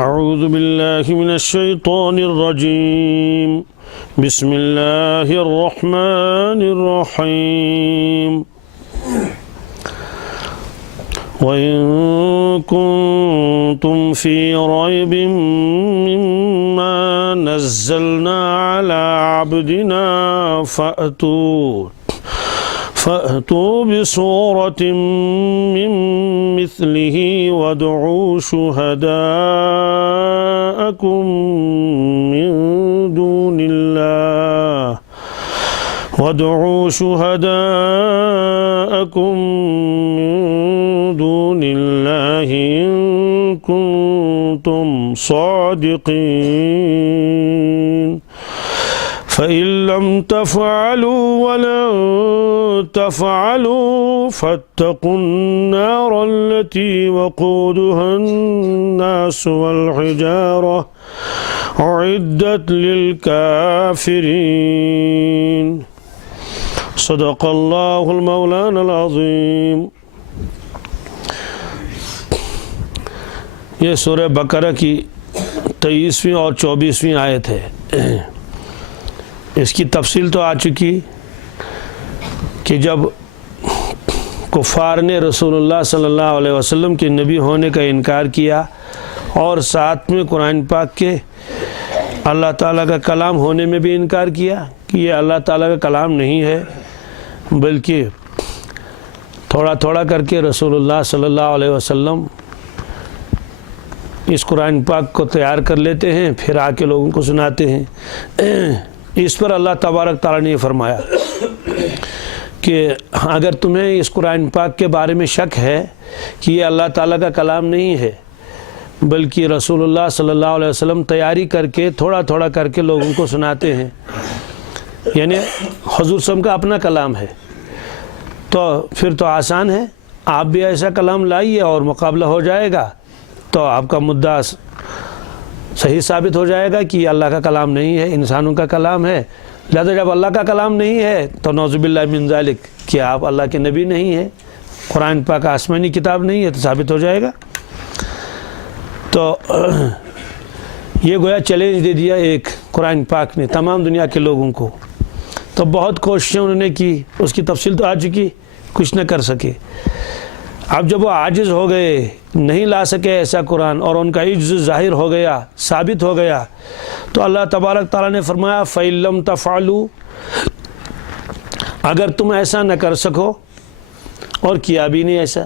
أعوذ بالله من الشيطان الرجيم بسم الله الرحمن الرحيم وإن كنتم في ريب مما نزلنا على عبدنا فأتوا بسورة من مثله وادعوا شهداءكم من دون الله إن كنتم صادقين فإن لم تفعلوا ولن تفعلوا فاتقوا النار التي وقودها الناس والحجارة أعدت للكافرين صدق الله المولانا العظيم. یہ سورہ بقرہ کی 23ویں اور 24ویں آیت ہے. اس کی تفصیل تو آ چکی کہ جب کفار نے رسول اللہ صلی اللہ علیہ وسلم کے نبی ہونے کا انکار کیا اور ساتھ میں قرآن پاک کے اللہ تعالیٰ کا کلام ہونے میں بھی انکار کیا کہ یہ اللہ تعالیٰ کا کلام نہیں ہے بلکہ تھوڑا تھوڑا کر کے رسول اللہ صلی اللہ علیہ وسلم اس قرآن پاک کو تیار کر لیتے ہیں پھر آ کے لوگوں کو سناتے ہیں. اس پر اللہ تبارک تعالیٰ نے یہ فرمایا کہ اگر تمہیں اس قرآن پاک کے بارے میں شک ہے کہ یہ اللہ تعالیٰ کا کلام نہیں ہے بلکہ رسول اللہ صلی اللہ علیہ وسلم تیاری کر کے تھوڑا تھوڑا کر کے لوگوں کو سناتے ہیں، یعنی حضور صلی اللہ علیہ وسلم کا اپنا کلام ہے، تو پھر تو آسان ہے، آپ بھی ایسا کلام لائیے اور مقابلہ ہو جائے گا تو آپ کا مدعا صحیح ثابت ہو جائے گا کہ یہ اللہ کا کلام نہیں ہے، انسانوں کا کلام ہے. لہذا جب اللہ کا کلام نہیں ہے تو نعوذ باللہ من ذالک کہ آپ اللہ کے نبی نہیں ہیں، قرآن پاک آسمانی کتاب نہیں ہے تو ثابت ہو جائے گا. تو یہ گویا چیلنج دے دیا ایک قرآن پاک نے تمام دنیا کے لوگوں کو. تو بہت کوششیں انہوں نے کی، اس کی تفصیل تو آ چکی، کچھ نہ کر سکے. اب جب وہ عاجز ہو گئے، نہیں لا سکے ایسا قرآن اور ان کا عجز ظاہر ہو گیا، ثابت ہو گیا، تو اللہ تبارک تعالیٰ نے فرمایا فَإِن لَمْ تَفْعَلُوا، اگر تم ایسا نہ کر سکو، اور کیا بھی نہیں ایسا.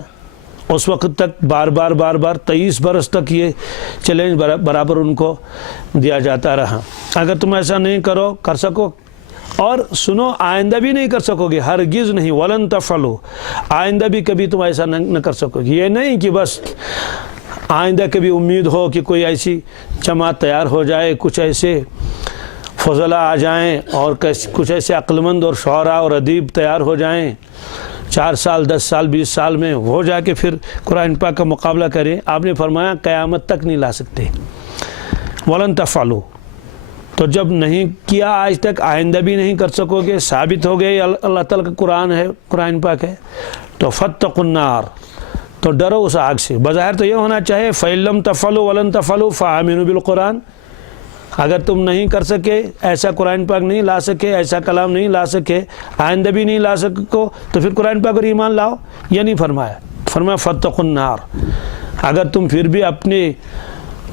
اس وقت تک بار بار 23 برس تک یہ چیلنج برابر ان کو دیا جاتا رہا. اگر تم ایسا نہیں کر سکو اور سنو آئندہ بھی نہیں کر سکو گے، ہرگز نہیں، وَلَن تَفْعَلُوا، آئندہ بھی کبھی تم ایسا نہ کر سکو گے. یہ نہیں کہ بس آئندہ کبھی امید ہو کہ کوئی ایسی جماعت تیار ہو جائے، کچھ ایسے فضلاء آ جائیں اور کچھ ایسے عقلمند اور شعراء اور ادیب تیار ہو جائیں، 4 سال 10 سال 20 سال میں وہ جا کے پھر قرآن پاک کا مقابلہ کریں. آپ نے فرمایا قیامت تک نہیں لا سکتے. وَلَن تَفْعَلُوا، تو جب نہیں کیا آج تک، آئندہ بھی نہیں کر سکو گے، ثابت ہو گئے اللہ تعالیٰ کا قرآن ہے، قرآن پاک ہے، تو فَاتَّقُوا النَّارَ، تو ڈرو اس آگ سے. بظاہر تو یہ ہونا چاہیے فَإِن لَمْ تَفْعَلُوا وَلَن تَفْعَلُوا فَآمِنُوا بِالْقُرْآنِ، اگر تم نہیں کر سکے، ایسا قرآن پاک نہیں لا سکے، ایسا کلام نہیں لا سکے، آئندہ بھی نہیں لا سکو، تو پھر قرآن پاک پر ایمان لاؤ. یہ نہیں فرمایا فَاتَّقُوا النَّارَ. اگر تم پھر بھی اپنی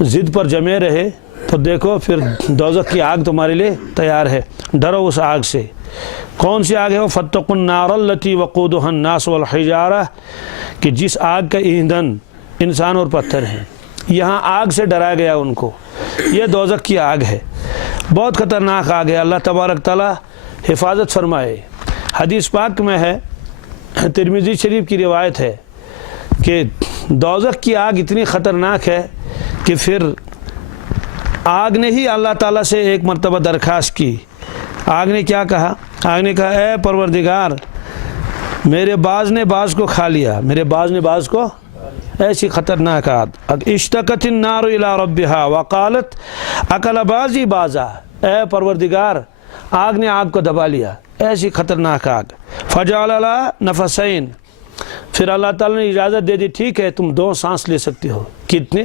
ضد پر جمے رہے تو دیکھو پھر دوزخ کی آگ تمہارے لیے تیار ہے، ڈرو اس آگ سے. کون سی آگ ہے وہ؟ فَاتَّقُوا النَّارَ الَّتِي وَقُودُهَا النَّاسُ وَالْحِجَارَةُ، کہ جس آگ کا ایندھن انسان اور پتھر ہیں. یہاں آگ سے ڈرایا گیا ان کو، یہ دوزخ کی آگ ہے، بہت خطرناک آگ ہے. اللہ تبارک تعالیٰ حفاظت فرمائے. حدیث پاک میں ہے، ترمذی شریف کی روایت ہے کہ دوزخ کی آگ اتنی خطرناک ہے کہ پھر آگ نے ہی اللہ تعالیٰ سے ایک مرتبہ درخواست کی. آگ نے کیا کہا؟ آگ نے کہا اے پروردگار، میرے باز نے باز کو کھا لیا، میرے باز نے باز کو، ایسی خطرناک آگ. اشتقت النار الى ربها وقالت اکل بازی بازا، اے پروردگار آگ نے آگ کو دبا لیا، ایسی خطرناک آگ. فجعل لها نفسین، پھر اللہ تعالیٰ نے اجازت دے دی، ٹھیک ہے تم 2 سانس لے سکتے ہو. کتنے؟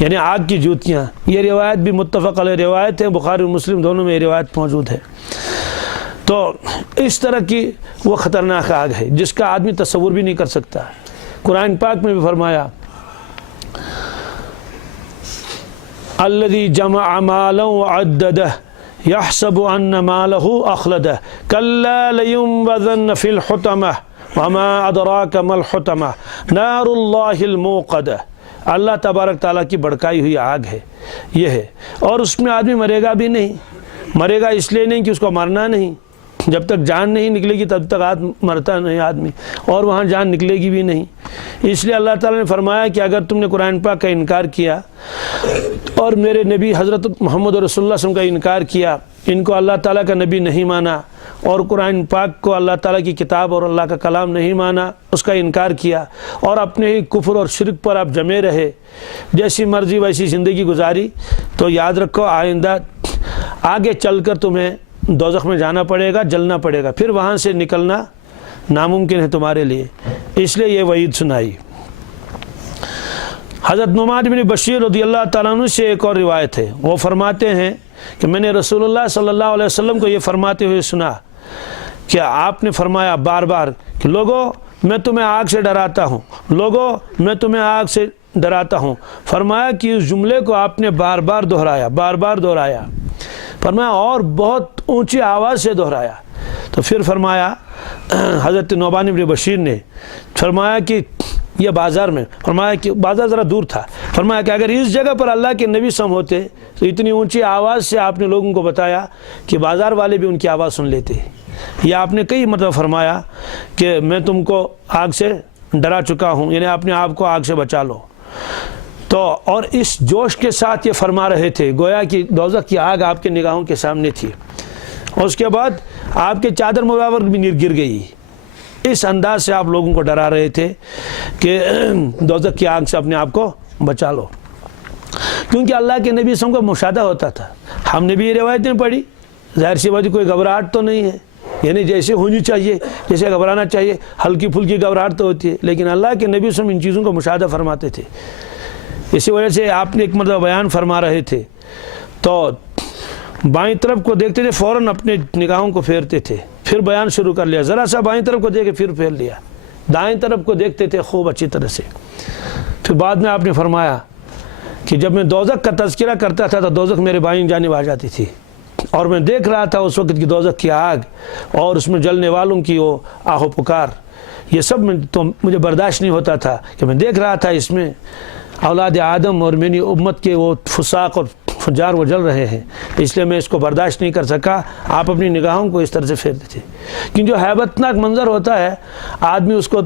یعنی آگ کی جوتیاں. یہ روایت بھی متفق علیہ روایت ہے، بخاری و مسلم دونوں میں یہ روایت موجود ہے. تو اس طرح کی وہ خطرناک آگ ہے جس کا آدمی تصور بھی نہیں کر سکتا. قرآن پاک میں بھی فرمایا الذی جمع مالا وعددہ یحسب ان مالہ اخلدہ کلا لینبذن فی الحطمہ وما ادراک ما الحطمہ نار اللہ الموقدہ. اللہ تبارک تعالیٰ کی بڑکائی ہوئی آگ ہے یہ ہے، اور اس میں آدمی مرے گا بھی نہیں. مرے گا اس لیے نہیں کہ اس کو مرنا نہیں، جب تک جان نہیں نکلے گی تب تک مرتا نہیں آدمی، اور وہاں جان نکلے گی بھی نہیں. اس لیے اللہ تعالیٰ نے فرمایا کہ اگر تم نے قرآن پاک کا انکار کیا اور میرے نبی حضرت محمد رسول اللہ صلی اللہ علیہ وسلم کا انکار کیا، ان کو اللہ تعالیٰ کا نبی نہیں مانا اور قرآن پاک کو اللہ تعالیٰ کی کتاب اور اللہ کا کلام نہیں مانا، اس کا انکار کیا اور اپنے ہی کفر اور شرک پر آپ جمے رہے، جیسی مرضی ویسی زندگی گزاری، تو یاد رکھو آئندہ آگے چل کر تمہیں دوزخ میں جانا پڑے گا، جلنا پڑے گا، پھر وہاں سے نکلنا ناممکن ہے تمہارے لیے. اس لیے یہ وعید سنائی. حضرت نعمان بن بشیر رضی اللہ تعالیٰ عنہ سے ایک اور روایت ہے، وہ فرماتے ہیں کہ میں نے رسول اللہ صلی اللہ علیہ وسلم کو یہ فرماتے ہوئے سنا کہ آپ نے فرمایا بار بار کہ لوگوں میں تمہیں آگ سے ڈراتا ہوں، لوگوں میں تمہیں آگ سے ڈراتا ہوں. فرمایا کہ اس جملے کو آپ نے بار بار دہرایا. فرمایا اور بہت اونچی آواز سے دہرایا. تو پھر فرمایا حضرت نعمان بن بشیر نے فرمایا کہ یہ بازار میں، فرمایا کہ بازار ذرا دور تھا، فرمایا کہ اگر اس جگہ پر اللہ کے نبی سم ہوتے تو اتنی اونچی آواز سے آپ نے لوگوں کو بتایا کہ بازار والے بھی ان کی آواز سن لیتے. یا آپ نے کئی مرتبہ فرمایا کہ میں تم کو آگ سے ڈرا چکا ہوں، یعنی اپنے آپ کو آگ سے بچا لو. تو اور اس جوش کے ساتھ یہ فرما رہے تھے گویا کہ دوزخ کی آگ آپ کے نگاہوں کے سامنے تھی، اور اس کے بعد آپ کے چادر مبارک بھی گر گئی. اس انداز سے آپ لوگوں کو ڈرا رہے تھے کہ دوزخ کی آگ سے اپنے آپ کو بچا لو، کیونکہ اللہ کے نبی سم کو مشاہدہ ہوتا تھا. ہم نے بھی یہ روایتیں پڑھی، ظاہر سی بات کوئی گھبراہٹ تو نہیں ہے، یعنی جیسے ہونی چاہیے، جیسے گھبرانا چاہیے، ہلکی پھلکی گھبراہٹ تو ہوتی ہے، لیکن اللہ کے نبی سم ان چیزوں کو مشاہدہ فرماتے تھے. اسی وجہ سے آپ نے ایک مرتبہ بیان فرما رہے تھے تو بائیں طرف کو دیکھتے تھے، فوراً اپنے نگاہوں کو پھیرتے تھے، پھر بیان شروع کر لیا، ذرا سا بائیں طرف کو دیکھے پھر پھیر لیا، دائیں طرف کو دیکھتے تھے خوب اچھی طرح سے. پھر بعد میں آپ نے فرمایا کہ جب میں دوزخ کا تذکرہ کرتا تھا تو دوزخ میرے بائیں جانب آ جاتی تھی، اور میں دیکھ رہا تھا اس وقت کی دوزخ کی آگ اور اس میں جلنے والوں کی وہ آہ و پکار، یہ سب میں تو مجھے برداشت نہیں ہوتا تھا کہ میں دیکھ رہا تھا اس میں اولاد آدم اور میری امت کے وہ فساق اور فجار وہ جل رہے ہیں، اس لیے میں اس کو برداشت نہیں کر سکا. آپ اپنی نگاہوں کو اس طرح سے پھیرتے تھے، کیونکہ جو ہیبتناک منظر ہوتا ہے آدمی اس کو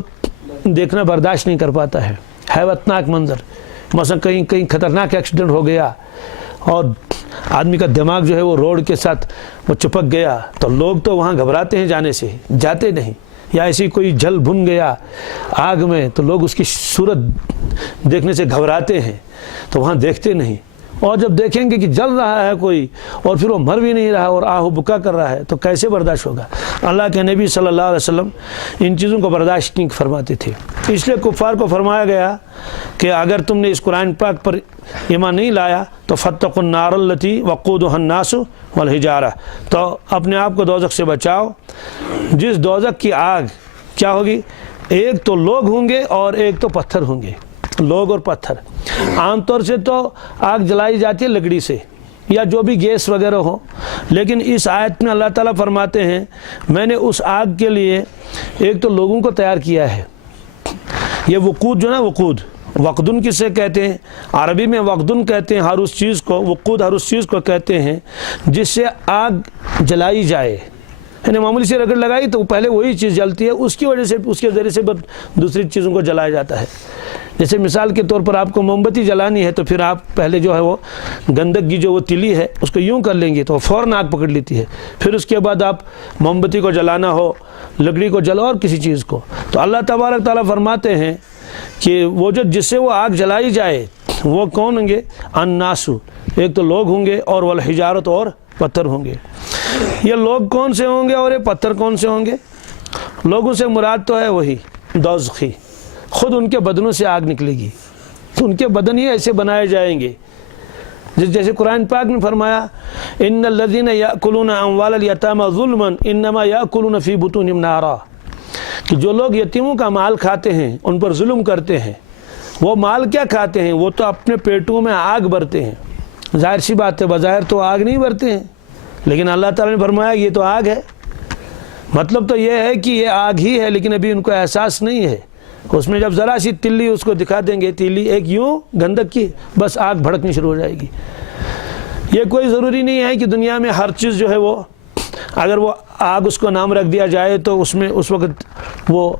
دیکھنا برداشت نہیں کر پاتا ہے. ہیبتناک منظر، مثلا کہیں خطرناک ایکسیڈنٹ ہو گیا اور آدمی کا دماغ جو ہے وہ روڈ کے ساتھ وہ چپک گیا تو لوگ تو وہاں گھبراتے ہیں، جانے سے جاتے نہیں. یا ایسی کوئی جل بھن گیا آگ میں تو لوگ اس کی صورت دیکھنے سے گھبراتے ہیں تو وہاں دیکھتے نہیں، اور جب دیکھیں گے کہ جل رہا ہے کوئی اور پھر وہ مر بھی نہیں رہا اور آہ و بکا کر رہا ہے تو کیسے برداشت ہوگا. اللہ کے نبی صلی اللہ علیہ وسلم ان چیزوں کو برداشت نہیں فرماتے تھے. اس لیے کفار کو فرمایا گیا کہ اگر تم نے اس قرآن پاک پر ایمان نہیں لایا تو فاتقوا النار التی وقودها الناس والحجارہ، تو اپنے آپ کو دوزخ سے بچاؤ جس دوزخ کی آگ کیا ہوگی، ایک تو لوگ ہوں گے اور ایک تو پتھر ہوں گے. لوگ اور پتھر، عام طور سے تو آگ جلائی جاتی ہے لکڑی سے یا جو بھی گیس وغیرہ ہو، لیکن اس آیت میں اللہ تعالیٰ فرماتے ہیں میں نے اس آگ کے لیے ایک تو لوگوں کو تیار کیا ہے. یہ وقود جو نا، وقدن کسے کہتے ہیں، عربی میں وقدن کہتے ہیں ہر اس چیز کو، وقود ہر اس چیز کو کہتے ہیں جس سے آگ جلائی جائے، یعنی معمولی سے رگڑ لگائی تو پہلے وہی چیز جلتی ہے، اس کی وجہ سے اس کے ذریعے سے دوسری چیزوں کو جلایا جاتا ہے. جیسے مثال کے طور پر آپ کو موم بتی جلانی ہے تو پھر آپ پہلے جو ہے وہ گندگی جو وہ تلی ہے اس کو یوں کر لیں گے تو فوراً آگ پکڑ لیتی ہے، پھر اس کے بعد آپ موم بتی کو جلانا ہو، لکڑی کو جلاؤ اور کسی چیز کو، تو اللہ تبارک تعالیٰ فرماتے ہیں کہ وہ جو جس سے وہ آگ جلائی جائے وہ کون ہوں گے، الناسو، ایک تو لوگ ہوں گے اور والحجارت، اور پتھر ہوں گے. یہ لوگ کون سے ہوں گے اور یہ پتھر کون سے ہوں گے؟ لوگوں سے مراد تو ہے وہی دوزخی، خود ان کے بدنوں سے آگ نکلے گی، ان کے بدن ہی ایسے بنائے جائیں گے جیسے قرآن پاک میں فرمایا ان الذین یاکلون اموال الیتامی ظلما انما یاکلون فی بطونہم نارا، کہ جو لوگ یتیموں کا مال کھاتے ہیں، ان پر ظلم کرتے ہیں، وہ مال کیا کھاتے ہیں؟ وہ تو اپنے پیٹوں میں آگ بھرتے ہیں۔ ظاہر سی بات ہے، بظاہر تو آگ نہیں بھرتے ہیں، لیکن اللہ تعالیٰ نے فرمایا یہ تو آگ ہے۔ مطلب تو یہ ہے کہ یہ آگ ہی ہے، لیکن ابھی ان کو احساس نہیں ہے۔ اس میں جب ذرا سی تلی اس کو دکھا دیں گے، تیلی ایک یوں گندک کی، بس آگ بھڑکنی شروع ہو جائے گی۔ یہ کوئی ضروری نہیں ہے کہ دنیا میں ہر چیز جو ہے وہ اگر وہ آگ اس کو نام رکھ دیا جائے تو اس میں اس وقت وہ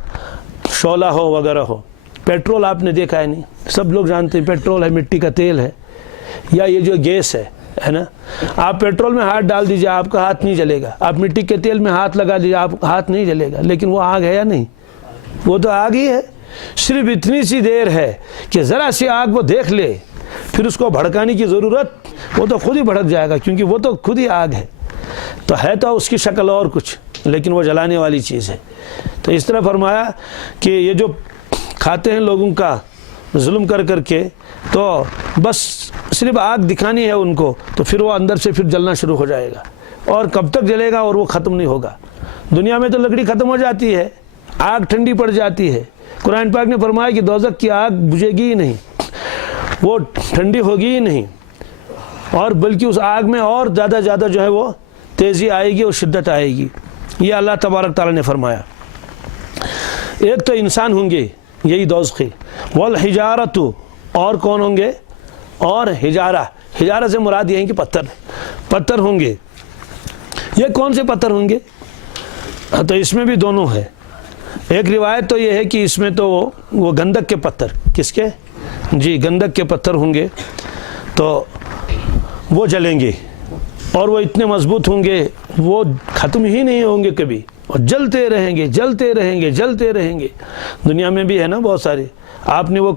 شعلہ ہو وغیرہ ہو۔ پیٹرول آپ نے دیکھا ہے نہیں، سب لوگ جانتے ہیں پیٹرول ہے، مٹی کا تیل ہے، یا یہ جو گیس ہے نا، آپ پیٹرول میں ہاتھ ڈال دیجئے آپ کا ہاتھ نہیں جلے گا، آپ مٹی کے تیل میں ہاتھ لگا دیجئے آپ ہاتھ نہیں جلے گا، لیکن وہ آگ ہے یا نہیں؟ وہ تو آگ ہی ہے، صرف اتنی سی دیر ہے کہ ذرا سی آگ وہ دیکھ لے، پھر اس کو بھڑکانے کی ضرورت، وہ تو خود ہی بھڑک جائے گا، کیونکہ وہ تو خود ہی آگ ہے۔ تو ہے تو اس کی شکل اور کچھ، لیکن وہ جلانے والی چیز ہے۔ تو اس طرح فرمایا کہ یہ جو کھاتے ہیں لوگوں کا ظلم کر کر کے، تو بس صرف آگ دکھانی ہے ان کو، تو پھر وہ اندر سے پھر جلنا شروع ہو جائے گا، اور کب تک جلے گا اور وہ ختم نہیں ہوگا۔ دنیا میں تو لکڑی ختم ہو جاتی ہے، آگ ٹھنڈی پڑ جاتی ہے۔ قرآن پاک نے فرمایا کہ دوزخ کی آگ بجھے گی ہی نہیں، وہ ٹھنڈی ہوگی ہی نہیں، اور بلکہ اس آگ میں اور زیادہ جو ہے وہ تیزی آئے گی اور شدت آئے گی۔ یہ اللہ تبارک تعالیٰ نے فرمایا۔ ایک تو انسان ہوں گے، یہی دوزخی، والحجارۃ، اور کون ہوں گے؟ اور حجارہ سے مراد یہ ہے کہ پتھر ہوں گے۔ یہ کون سے پتھر ہوں گے؟ تو اس میں بھی دونوں ہے۔ ایک روایت تو یہ ہے کہ اس میں تو وہ گندک کے پتھر، کس کے؟ جی، گندک کے پتھر ہوں گے، تو وہ جلیں گے، اور وہ اتنے مضبوط ہوں گے وہ ختم ہی نہیں ہوں گے کبھی، اور جلتے رہیں گے۔ دنیا میں بھی ہے نا بہت سارے، آپ نے وہ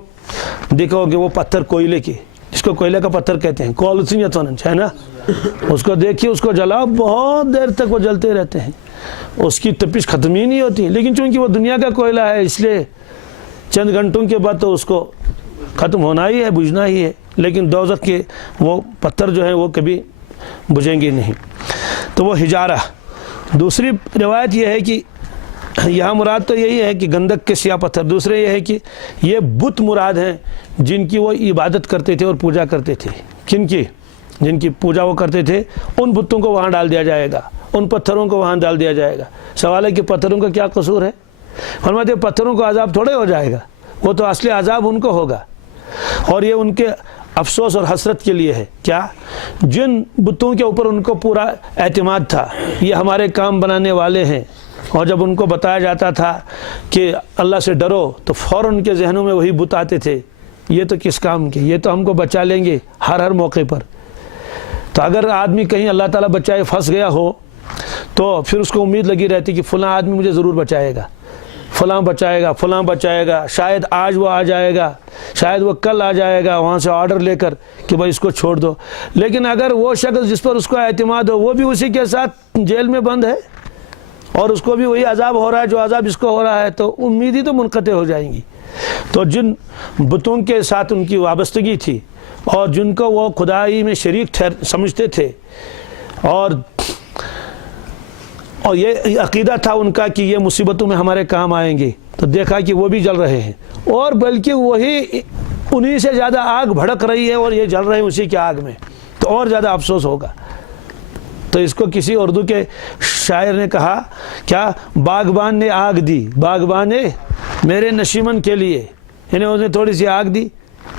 دیکھا ہوگا وہ پتھر کوئلے کے، جس کو کوئلے کا پتھر کہتے ہیں، ہے نا، اس کو دیکھیے، اس کو جلاؤ، بہت دیر تک وہ جلتے رہتے ہیں، اس کی تپش ختم ہی نہیں ہوتی، لیکن چونکہ وہ دنیا کا کوئلہ ہے اس لیے چند گھنٹوں کے بعد تو اس کو ختم ہونا ہی ہے، بجھنا ہی ہے۔ لیکن دوزخ کے وہ پتھر جو ہیں وہ کبھی بجھیں گے نہیں۔ تو وہ حجارہ۔ دوسری روایت یہ ہے کہ یہاں مراد تو یہی ہے کہ گندک کے سیاہ پتھر، دوسرے یہ ہے کہ یہ بت مراد ہیں جن کی وہ عبادت کرتے تھے اور پوجا کرتے تھے۔ کن کی؟ جن کی پوجا وہ کرتے تھے، ان بتوں کو وہاں ڈال دیا جائے گا، ان پتھروں کو وہاں ڈال دیا جائے گا۔ سوال ہے کہ پتھروں کا کیا قصور ہے؟ فرماتے ہیں پتھروں کو عذاب تھوڑے ہو جائے گا، وہ تو اصلی عذاب ان کو ہوگا، اور یہ ان کے افسوس اور حسرت کے لیے ہے۔ کیا؟ جن بتوں کے اوپر ان کو پورا اعتماد تھا، یہ ہمارے کام بنانے والے ہیں، اور جب ان کو بتایا جاتا تھا کہ اللہ سے ڈرو تو فوراً ان کے ذہنوں میں وہی بت آتے تھے، یہ تو کس کام کے، یہ تو ہم کو بچا لیں گے ہر موقع پر۔ تو اگر آدمی کہیں اللہ تعالیٰ بچائے پھنس گیا ہو تو پھر اس کو امید لگی رہتی کہ فلاں آدمی مجھے ضرور بچائے گا، فلاں بچائے گا، شاید آج وہ آ جائے گا، شاید وہ کل آ جائے گا وہاں سے آرڈر لے کر کہ بھائی اس کو چھوڑ دو۔ لیکن اگر وہ شخص جس پر اس کو اعتماد ہو وہ بھی اسی کے ساتھ جیل میں بند ہے، اور اس کو بھی وہی عذاب ہو رہا ہے جو عذاب اس کو ہو رہا ہے، تو امید ہی تو منقطع ہو جائیں گی۔ تو جن بتوں کے ساتھ ان کی وابستگی تھی، اور جن کو وہ خدائی میں شریک سمجھتے تھے، اور یہ عقیدہ تھا ان کا کہ یہ مصیبتوں میں ہمارے کام آئیں گے، تو دیکھا کہ وہ بھی جل رہے ہیں، اور بلکہ وہی انہی سے زیادہ آگ بھڑک رہی ہے، اور یہ جل رہے ہیں اسی کی آگ میں، تو اور زیادہ افسوس ہوگا۔ تو اس کو کسی اردو کے شاعر نے کہا، کیا باغبان نے آگ دی، باغبان نے میرے نشیمن کے لیے، یعنی اس نے تھوڑی سی آگ دی،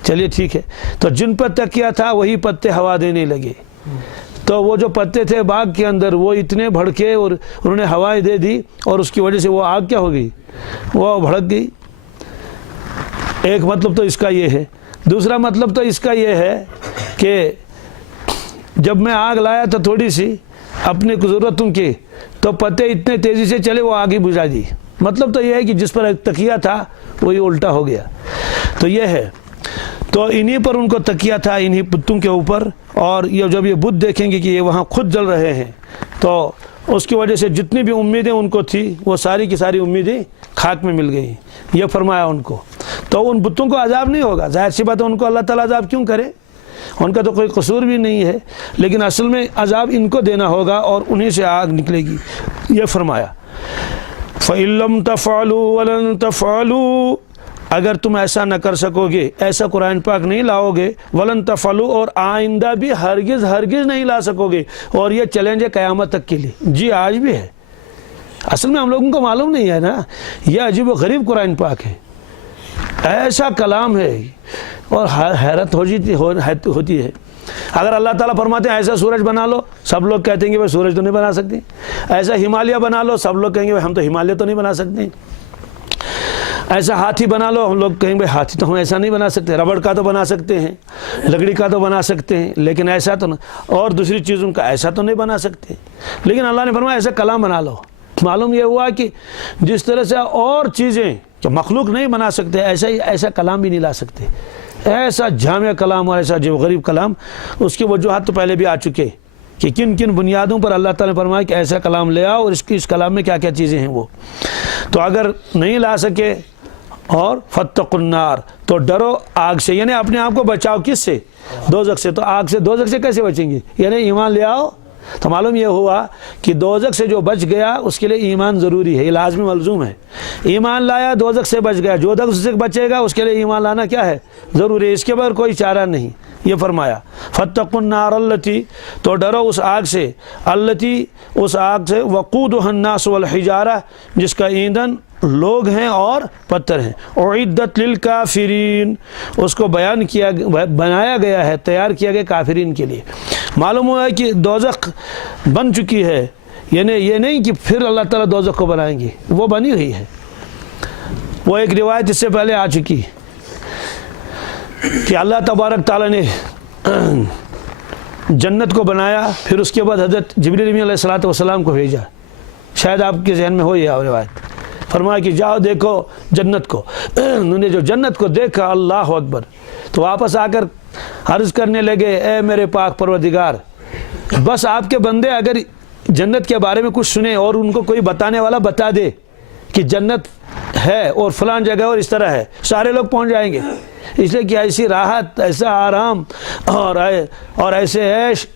چلیے ٹھیک ہے۔ تو جن پر تکیہ تھا وہی پتے ہوا دینے لگے، تو وہ جو پتے تھے باغ کے اندر وہ اتنے بھڑکے اور انہوں نے ہوائیں دے دی، اور اس کی وجہ سے وہ آگ کیا ہو گئی، وہ بھڑک گئی۔ ایک مطلب تو اس کا یہ ہے۔ دوسرا مطلب تو اس کا یہ ہے کہ جب میں آگ لایا تھا تھوڑی سی اپنے ضرورتوں کی، تو پتے اتنے تیزی سے چلے وہ آگ ہی بجھا دی۔ مطلب تو یہ ہے کہ جس پر ایک تکیہ تھا وہی الٹا ہو گیا۔ تو یہ ہے، تو انہی پر ان کو تکیہ تھا، انہی بتوں کے اوپر، اور یہ جب یہ بت دیکھیں گے کہ یہ وہاں خود جل رہے ہیں، تو اس کی وجہ سے جتنی بھی امیدیں ان کو تھی وہ ساری کی ساری امیدیں خاک میں مل گئی. یہ فرمایا ان کو. تو ان بتوں کو عذاب نہیں ہوگا، ظاہر سی بات ہے، ان کو اللہ تعالیٰ عذاب کیوں کرے، ان کا تو کوئی قصور بھی نہیں ہے، لیکن اصل میں عذاب ان کو دینا ہوگا اور انہیں سے آگ نکلے گی. یہ فرمایا فَإِن لَّمْ تَفْعَلُوا وَلَن تَفْعَلُوا، اگر تم ایسا نہ کر سکو گے، ایسا قرآن پاک نہیں لاؤ گے، وَلَن تَفْعَلُوا، اور آئندہ بھی ہرگز نہیں لا سکو گے. اور یہ چیلنج ہے قیامت تک کے لیے. جی آج بھی ہے. اصل میں ہم لوگوں کو معلوم نہیں ہے نا، یہ عجیب و غریب قرآن پاک ہے، ایسا کلام ہے اور حیرت ہوتی ہے. اگر اللہ تعالیٰ فرماتے ہیں ایسا سورج بنا لو، سب لوگ کہتے ہیں کہ بھائی سورج تو نہیں بنا سکتے. ایسا ہمالیہ بنا لو، سب لوگ کہیں گے ہم تو ہمالیہ تو نہیں بنا سکتے. ایسا ہاتھی بنا لو، ہم لوگ کہیں گے ہاتھی تو ہم ایسا نہیں بنا سکتے. ربڑ کا تو بنا سکتے ہیں، لکڑی کا تو بنا سکتے ہیں، لیکن ایسا تو اور دوسری چیزوں کا ایسا تو نہیں بنا سکتے. لیکن اللہ نے فرمایا ایسا کلام بنا لو. معلوم یہ ہوا کہ جس طرح سے اور چیزیں کہ مخلوق نہیں بنا سکتے، ایسا کلام بھی نہیں لا سکتے. ایسا جامع کلام اور ایسا جو غریب کلام، اس کی وجوہات تو پہلے بھی آ چکے کہ کن کن بنیادوں پر اللہ تعالیٰ نے فرمایا کہ ایسا کلام لے آؤ اور اس کلام میں کیا کیا چیزیں ہیں وہ. تو اگر نہیں لا سکے اور فاتقوا النار، تو ڈرو آگ سے، یعنی اپنے آپ کو بچاؤ کس سے؟ دوزخ سے. تو آگ سے دوزخ سے کیسے بچیں گے؟ یعنی ایمان لے آؤ. تو معلوم یہ ہوا کہ دوزخ سے جو بچ گیا اس کے لیے ایمان ضروری ہے، یہ لازمی ملزوم ہے. ایمان لایا دوزخ سے بچ گیا، جو دوزخ سے بچے گا اس کے لیے ایمان لانا کیا ہے؟ ضروری ہے. اس کے بغیر کوئی چارہ نہیں. یہ فرمایا فاتقوا النار التی، تو ڈرو اس آگ سے، التی، اس آگ سے، وقودها الناس والحجارہ، جس کا ایندھن لوگ ہیں اور پتھر ہیں. اعدت للکافرین، اس کو بنایا گیا ہے، تیار کیا گیا کافرین کے لیے. معلوم ہوا ہے کہ دوزخ بن چکی ہے، یعنی یہ نہیں کہ پھر اللہ تعالیٰ دوزخ کو بنائیں گے، وہ بنی ہوئی ہے. وہ ایک روایت اس سے پہلے آ چکی کہ اللہ تبارک تعالیٰ نے جنت کو بنایا، پھر اس کے بعد حضرت جبریل علیہ السلام کو بھیجا. شاید آپ کے ذہن میں ہو یہ روایت. فرمایا کہ جاؤ دیکھو جنت کو. انہوں نے جو جنت کو دیکھا، اللہ اکبر، تو واپس آ کر عرض کرنے لگے اے میرے پاک پروردگار، بس آپ کے بندے اگر جنت کے بارے میں کچھ سنیں اور ان کو کوئی بتانے والا بتا دے کہ جنت ہے اور فلان جگہ اور اس طرح ہے، سارے لوگ پہنچ جائیں گے. اس لیے کہ ایسی راحت، ایسا آرام اور ایسے عیش،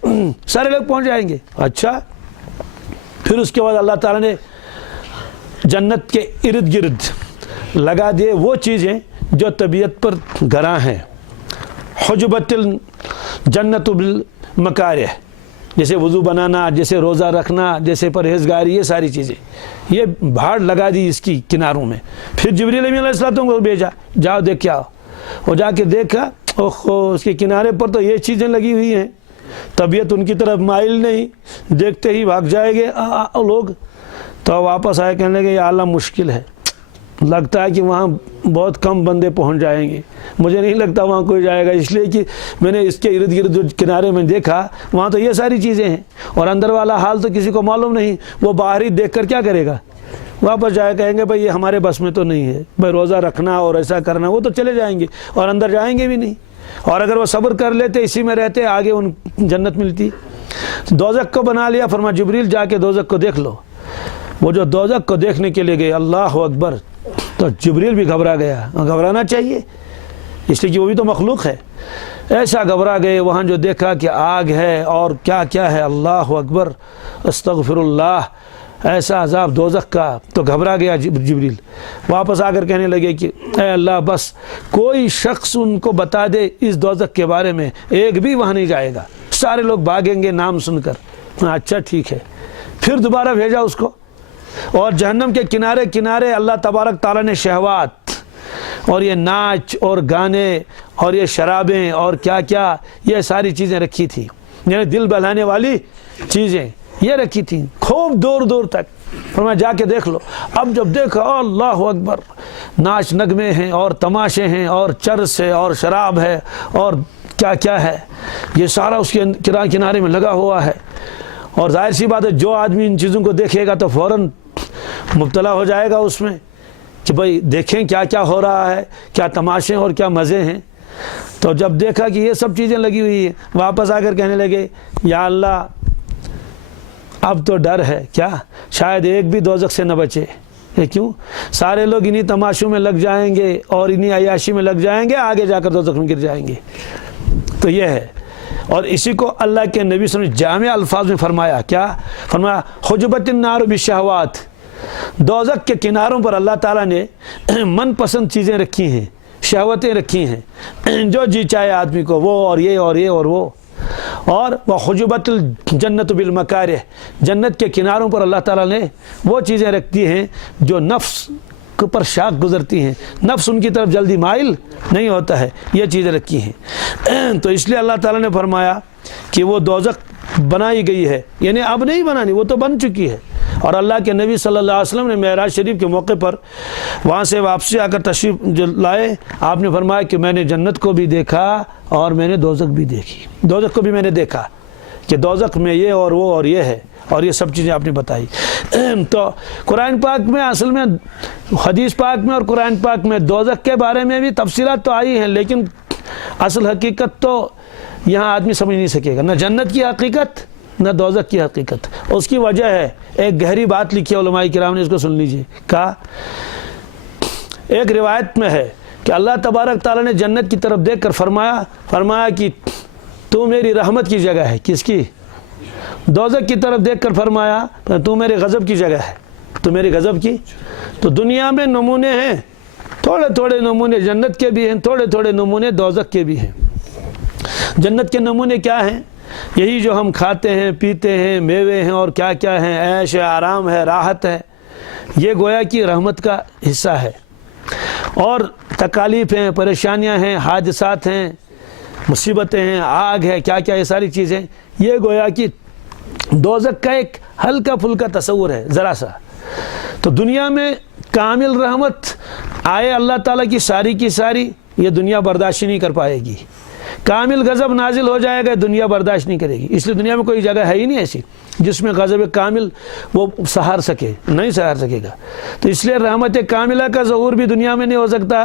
سارے لوگ پہنچ جائیں گے. اچھا، پھر اس کے بعد اللہ تعالیٰ نے جنت کے ارد گرد لگا دیے وہ چیزیں جو طبیعت پر گراں ہیں. حجبت الجنت بالمکارہ، جیسے وضو بنانا، جیسے روزہ رکھنا، جیسے پرہیزگاری، یہ ساری چیزیں یہ بھاڑ لگا دی اس کی کناروں میں. پھر جبریل علیہ السلام کو بھیجا، جاؤ دیکھ کے آؤ. اور جا کے دیکھا، اوہو، اس کے کنارے پر تو یہ چیزیں لگی ہوئی ہیں. طبیعت ان کی طرف مائل نہیں، دیکھتے ہی بھاگ جائیں گے لوگ. تو واپس آئے، کہنے لگے یا اللہ مشکل ہے، لگتا ہے کہ وہاں بہت کم بندے پہنچ جائیں گے، مجھے نہیں لگتا وہاں کوئی جائے گا، اس لیے کہ میں نے اس کے ارد گرد جو کنارے میں دیکھا وہاں تو یہ ساری چیزیں ہیں، اور اندر والا حال تو کسی کو معلوم نہیں. وہ باہری دیکھ کر کیا کرے گا؟ واپس جائے، کہیں گے بھائی یہ ہمارے بس میں تو نہیں ہے، بھائی روزہ رکھنا اور ایسا کرنا، وہ تو چلے جائیں گے اور اندر جائیں گے بھی نہیں. اور اگر وہ صبر کر لیتے، اسی میں رہتے، آگے ان جنت ملتی. دوزخ کو بنا لیا. فرما جبریل جا کے دوزخ کو دیکھ لو. وہ جو دوزخ کو دیکھنے کے لیے گئے، اللہ اکبر، تو جبریل بھی گھبرا گیا. گھبرانا چاہیے، اس لیے کہ وہ بھی تو مخلوق ہے. ایسا گھبرا گئے وہاں جو دیکھا کہ آگ ہے اور کیا کیا ہے. اللہ اکبر، استغفر اللہ، ایسا عذاب دوزخ کا. تو گھبرا گیا جبریل. واپس آ کر کہنے لگے کہ اے اللہ، بس کوئی شخص ان کو بتا دے اس دوزخ کے بارے میں، ایک بھی وہاں نہیں جائے گا، سارے لوگ بھاگیں گے نام سن کر. اچھا ٹھیک ہے. پھر دوبارہ بھیجا اس کو. اور جہنم کے کنارے کنارے اللہ تبارک تعالیٰ نے شہوات اور یہ ناچ اور گانے اور یہ شرابیں اور کیا کیا یہ ساری چیزیں رکھی تھی، یعنی دل بہلانے والی چیزیں یہ رکھی تھیں خوب دور دور تک. فرمایا جا کے دیکھ لو. اب جب دیکھا، اللہ اکبر، ناچ نغمے ہیں اور تماشے ہیں اور چرس ہے اور شراب ہے اور کیا کیا ہے، یہ سارا اس کے کنارے میں لگا ہوا ہے. اور ظاہر سی بات ہے جو آدمی ان چیزوں کو دیکھے گا تو فوراً مبتلا ہو جائے گا اس میں کہ بھائی دیکھیں کیا کیا ہو رہا ہے، کیا تماشے اور کیا مزے ہیں. تو جب دیکھا کہ یہ سب چیزیں لگی ہوئی ہیں، واپس آ کر کہنے لگے یا اللہ اب تو ڈر ہے کیا شاید ایک بھی دوزخ سے نہ بچے. یہ کیوں؟ سارے لوگ انہی تماشوں میں لگ جائیں گے اور انہی عیاشی میں لگ جائیں گے, آگے جا کر دوزخ میں گر جائیں گے. تو یہ ہے. اور اسی کو اللہ کے نبی صلی اللہ علیہ وسلم نے جامع الفاظ میں فرمایا, کیا فرمایا؟ حجبت النار بالشہوات. دوزخ کے کناروں پر اللہ تعالیٰ نے من پسند چیزیں رکھی ہیں, شہوتیں رکھی ہیں, جو جی چاہے آدمی کو وہ اور یہ اور یہ اور وہ. اور وحجبت الجنت بالمکارہ, جنت کے کناروں پر اللہ تعالیٰ نے وہ چیزیں رکھتی ہیں جو نفس پر شاق گزرتی ہیں, نفس ان کی طرف جلدی مائل نہیں ہوتا ہے, یہ چیزیں رکھی ہیں. تو اس لیے اللہ تعالیٰ نے فرمایا کہ وہ دوزخ بنائی گئی ہے, یعنی اب نہیں بنانی, وہ تو بن چکی ہے. اور اللہ کے نبی صلی اللہ علیہ وسلم نے معراج شریف کے موقع پر وہاں سے واپسی آ کر تشریف جو لائے, آپ نے فرمایا کہ میں نے جنت کو بھی دیکھا اور میں نے دوزخ بھی دیکھی. دوزخ کو بھی میں نے دیکھا کہ دوزخ میں یہ اور وہ اور یہ ہے, اور یہ سب چیزیں آپ نے بتائی. تو قرآن پاک میں اصل میں, حدیث پاک میں اور قرآن پاک میں دوزخ کے بارے میں بھی تفصیلات تو آئی ہیں, لیکن اصل حقیقت تو یہاں آدمی سمجھ نہیں سکے گا, نہ جنت کی حقیقت نہ دوزخ کی حقیقت. اس کی وجہ ہے, ایک گہری بات لکھی ہے علماء کرام نے, اس کو سن لیجئے. کہا ایک روایت میں ہے کہ اللہ تبارک تعالیٰ نے جنت کی طرف دیکھ کر فرمایا کہ تو میری رحمت کی جگہ ہے. کس کی؟ دوزخ کی طرف دیکھ کر فرمایا تو میرے غضب کی جگہ ہے, تو میری غضب کی. تو دنیا میں نمونے ہیں, تھوڑے تھوڑے نمونے جنت کے بھی ہیں, تھوڑے تھوڑے نمونے دوزخ کے بھی ہیں. جنت کے نمونے کیا ہیں؟ یہی جو ہم کھاتے ہیں, پیتے ہیں, میوے ہیں اور کیا کیا ہیں, عیش ہے, آرام ہے, راحت ہے, یہ گویا کہ رحمت کا حصہ ہے. اور تکالیف ہیں, پریشانیاں ہیں, حادثات ہیں, مصیبتیں ہیں, آگ ہے, کیا کیا یہ ساری چیزیں, یہ گویا کہ دوزخ کا ایک ہلکا پھلکا تصور ہے ذرا سا. تو دنیا میں کامل رحمت آئے اللہ تعالیٰ کی ساری یہ دنیا برداشت نہیں کر پائے گی. کامل غضب نازل ہو جائے گا, دنیا برداشت نہیں کرے گی. اس لیے دنیا میں کوئی جگہ ہے ہی نہیں ایسی جس میں غضب کامل وہ سہار سکے, نہیں سہار سکے گا. تو اس لیے رحمت کاملہ کا ظہور بھی دنیا میں نہیں ہو سکتا,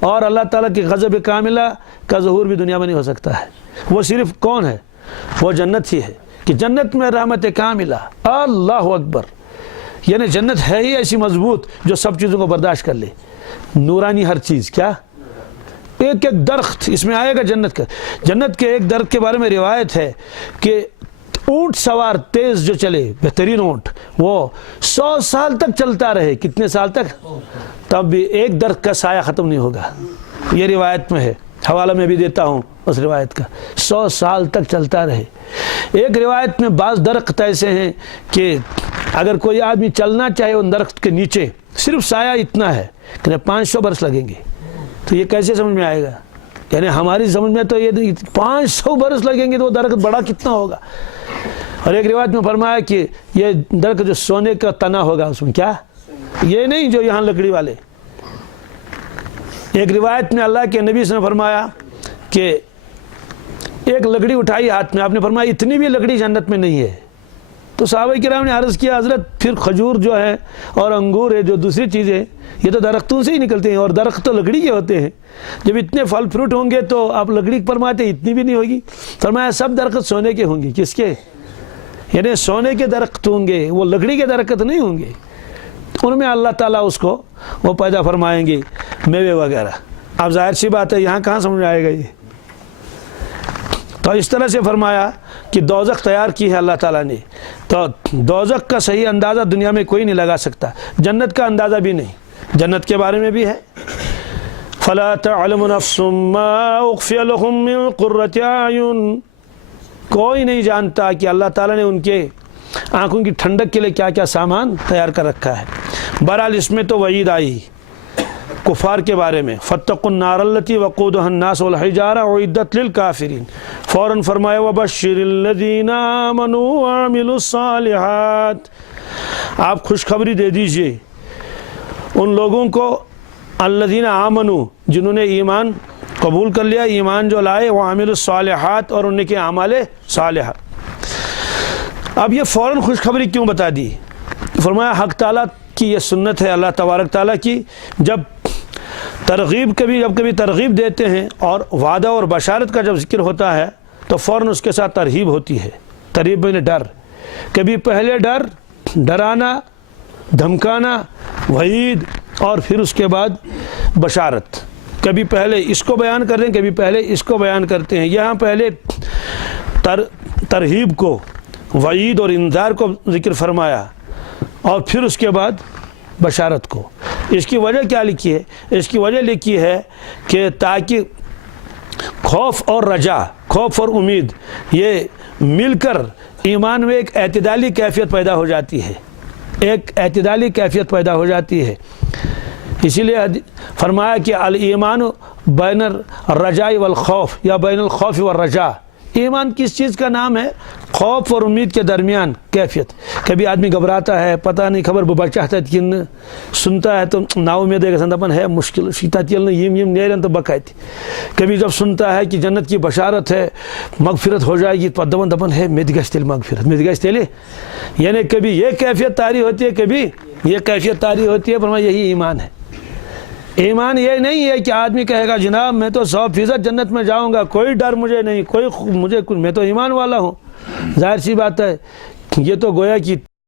اور اللہ تعالیٰ کی غضب کاملہ کا ظہور بھی دنیا میں نہیں ہو سکتا ہے. وہ صرف کون ہے؟ وہ جنت ہی ہے, کہ جنت میں رحمت کاملہ. اللہ اکبر. یعنی جنت ہے ہی ایسی مضبوط جو سب چیزوں کو برداشت کر لے, نورانی ہر چیز. کیا ایک ایک درخت اس میں آئے گا جنت کا. جنت کے ایک درخت کے بارے میں روایت ہے کہ اونٹ سوار تیز جو چلے, بہترین اونٹ, وہ 100 سال تک چلتا رہے. کتنے سال تک؟ تب بھی ایک درخت کا سایہ ختم نہیں ہوگا. یہ روایت میں ہے, حوالہ میں بھی دیتا ہوں اس روایت کا. 100 سال تک چلتا رہے. ایک روایت میں بعض درخت ایسے ہیں کہ اگر کوئی آدمی چلنا چاہے ان درخت کے نیچے, صرف سایہ اتنا ہے کہ 500 برس لگیں گے. تو یہ کیسے سمجھ میں آئے گا؟ یعنی ہماری سمجھ میں تو یہ 500 برس لگیں گے تو وہ درخت بڑا کتنا ہوگا. اور ایک روایت میں فرمایا کہ یہ درخت جو سونے کا تنا ہوگا اس میں, کیا یہ نہیں جو یہاں لکڑی والے. ایک روایت میں اللہ کے نبی نے فرمایا کہ ایک لکڑی اٹھائی ہاتھ میں, آپ نے فرمایا اتنی بھی لکڑی جنت میں نہیں ہے. تو صحابہ کرام نے عرض کیا حضرت پھر کھجور جو ہے اور انگور ہے جو دوسری چیزیں, یہ تو درختوں سے ہی نکلتے ہیں, اور درخت تو لکڑی کے ہوتے ہیں. جب اتنے پھل فروٹ ہوں گے تو آپ لکڑی فرماتے اتنی بھی نہیں ہوگی. فرمایا سب درخت سونے کے ہوں گے. کس کے؟ یعنی سونے کے درخت ہوں گے, وہ لکڑی کے درخت نہیں ہوں گے. ان میں اللہ تعالیٰ اس کو وہ پیدا فرمائیں گے, میوے وغیرہ. اب ظاہر سی بات ہے یہاں کہاں سمجھ آئے گا یہ. تو اس طرح سے فرمایا کہ دوزخ تیار کی ہے اللہ تعالیٰ نے. تو دوزخ کا صحیح اندازہ دنیا میں کوئی نہیں لگا سکتا, جنت کا اندازہ بھی نہیں. جنت کے بارے میں بھی ہے, فَلَا تَعْلَمُ نَفْسٌ مَّا أُخْفِيَ لَهُم مِّن قُرَّةِ أَعْيُنٍ. کوئی نہیں جانتا کہ اللہ تعالیٰ نے ان کے آنکھوں کی ٹھنڈک کے لیے کیا کیا سامان تیار کر رکھا ہے. بہرحال اس میں تو وعید آئی کفار کے بارے میں, فَاتَّقُوا النَّارَ الَّتِي وَقُودُهَا النَّاسُ وَالْحِجَارَةُ أُعِدَّتْ لِلْكَافِرِينَ. فوراً فرمایا وَبَشِّرِ الَّذِينَ آمَنُوا وَعَمِلُوا الصَّالِحَاتِ. آپ خوشخبری دے دیجئے ان لوگوں کو الذین آمنوا, جنہوں نے ایمان قبول کر لیا, ایمان جو لائے, وعملوا الصالحات, اور ان کے اعمال صالحہ. اب یہ فوراً خوشخبری کیوں بتا دی؟ فرمایا حق تعالیٰ کی یہ سنت ہے اللہ تبارک تعالیٰ کی, جب کبھی ترغیب دیتے ہیں اور وعدہ اور بشارت کا جب ذکر ہوتا ہے تو فوراً اس کے ساتھ ترہیب ہوتی ہے. ترہیب میں ڈر کبھی پہلے ڈرانا، دھمکانا، وعید، اور پھر اس کے بعد بشارت. کبھی پہلے اس کو بیان کر رہے ہیں، کبھی پہلے اس کو بیان کرتے ہیں. یہاں پہلے ترہیب کو، وعید اور انذار کو ذکر فرمایا، اور پھر اس کے بعد بشارت کو. اس کی وجہ کیا لکھی ہے؟ اس کی وجہ لکھی ہے کہ تاکہ خوف اور رجا، خوف اور امید، یہ مل کر ایمان میں ایک اعتدالی کیفیت پیدا ہو جاتی ہے، ایک اعتدالی کیفیت پیدا ہو جاتی ہے. اسی لیے فرمایا کہ الایمان بین الرجاء والخوف، یا بین الخوف والرجاء. ایمان کس چیز کا نام ہے؟ خوف اور امید کے درمیان کیفیت. کبھی آدمی گھبراتا ہے، پتہ نہیں خبر بچاتا ہے، لیکن سنتا ہے تو نا امید ہے کہ سندپن ہے مشکل سیتا تیل یم نیرن تو بکاتی. کبھی جب سنتا ہے کہ جنت کی بشارت ہے، مغفرت ہو جائے گی، دپن ہے مت گژھِ تیل مغفرت، مت گژھِ تیل. یعنی کبھی یہ کیفیت طاری ہوتی ہے، کبھی یہ کیفیت طاری ہوتی ہے. فرمایا یہی ایمان ہے. ایمان یہ نہیں ہے کہ آدمی کہے گا جناب میں تو 100% جنت میں جاؤں گا، کوئی ڈر مجھے نہیں، میں تو ایمان والا ہوں. ظاہر سی بات ہے، یہ تو گویا کہ